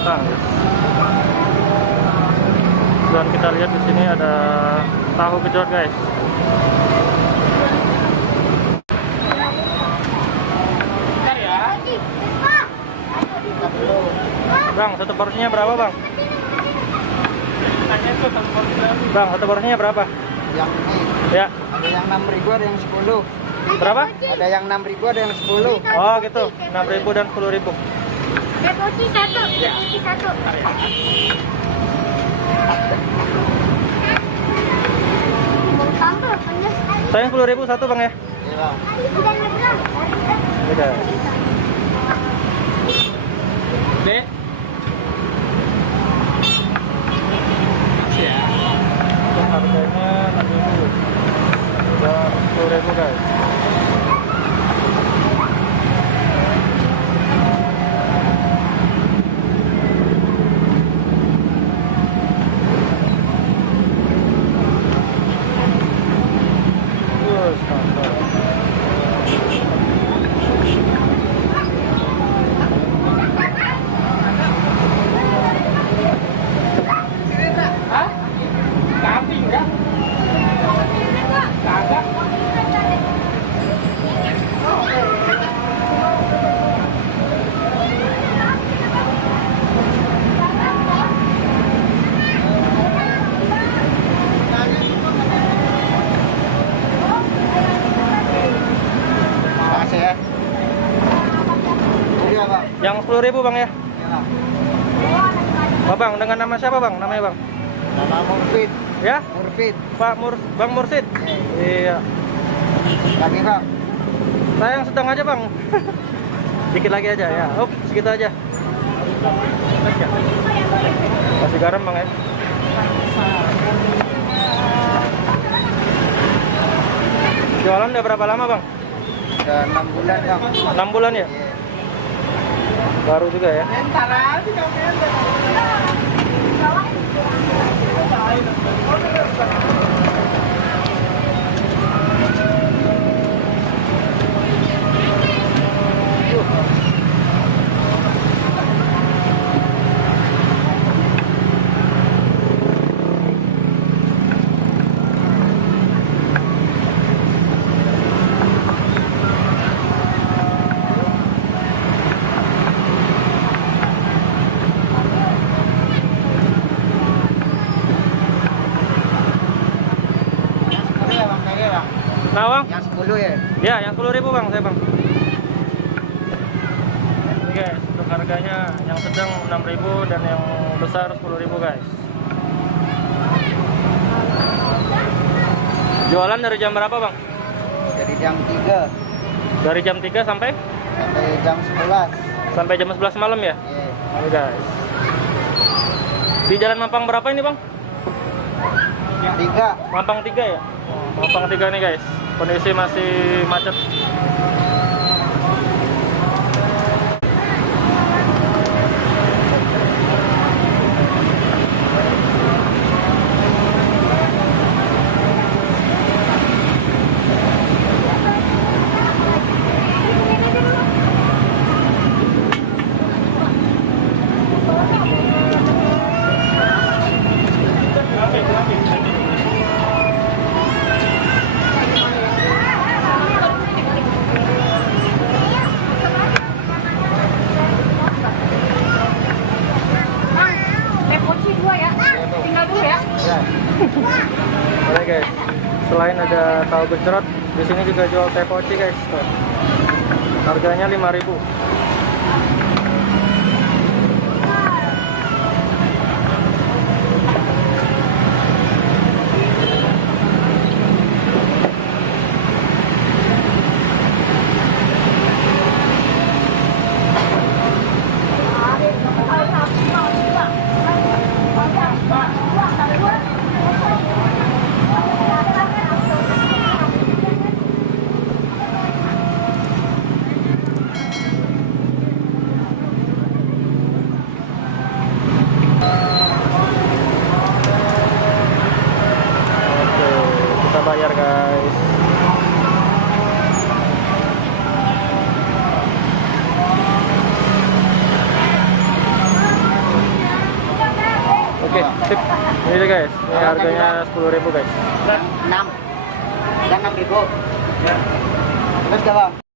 matang, guys. Dan kita lihat di sini ada tahu gejrot, guys. Bang, satu porsinya berapa, Bang? Bang, satu porsinya berapa? Yang ini. Ya. Ada yang 6.000, ada yang 10. Berapa? Ada yang 6.000, ada yang 10. Oh, gitu. 6.000 dan 10.000. Repoci satu, repoci satu. Mau sambal pedas. Saya 10.000 satu, Bang, ya. Iya. Bukan nyebrang. Beda. B. Untuk harganya 6.000 dan 10.000, guys. Yang 10.000, Bang, ya. Bang, dengan nama siapa, Bang? Namanya, Bang? Nama Mursid. Ya? Mursid. Bang Mursid. Iya. Lagi Kak. Saya yang sedang aja, Bang. Dikit lagi aja ya. Oh, segitu aja. Kasih garam, Bang, ya. Jualan udah berapa lama, Bang? Udah 6 bulan, Kang. 6 bulan ya? Iya. Baru juga ya. Nah, Bang? Yang 10 ya? Ya, yang 10.000, Bang, saya, Bang. Ini, guys, untuk harganya yang sedang 6.000 dan yang besar 10.000, guys. Jualan dari jam berapa, Bang? Dari jam 3 Dari jam 3 sampai jam 11. sampai jam 11 malam ya? Iya. Ini, guys. Di Jalan Mampang berapa ini, Bang? 3. Mampang 3 ya? Oh, Mampang 3 nih, guys. Kondisi masih macet. Repoci 2 ya. Tinggal dulu ya. Ya. Oke, guys. Selain ada tahu gejrot, di sini juga jual teh poci, guys. Tuh. Harganya 5.000. Bayar, guys. Ini guys, ini harganya 10.000 guys. 6. Dan 6.000. Terus gak bang?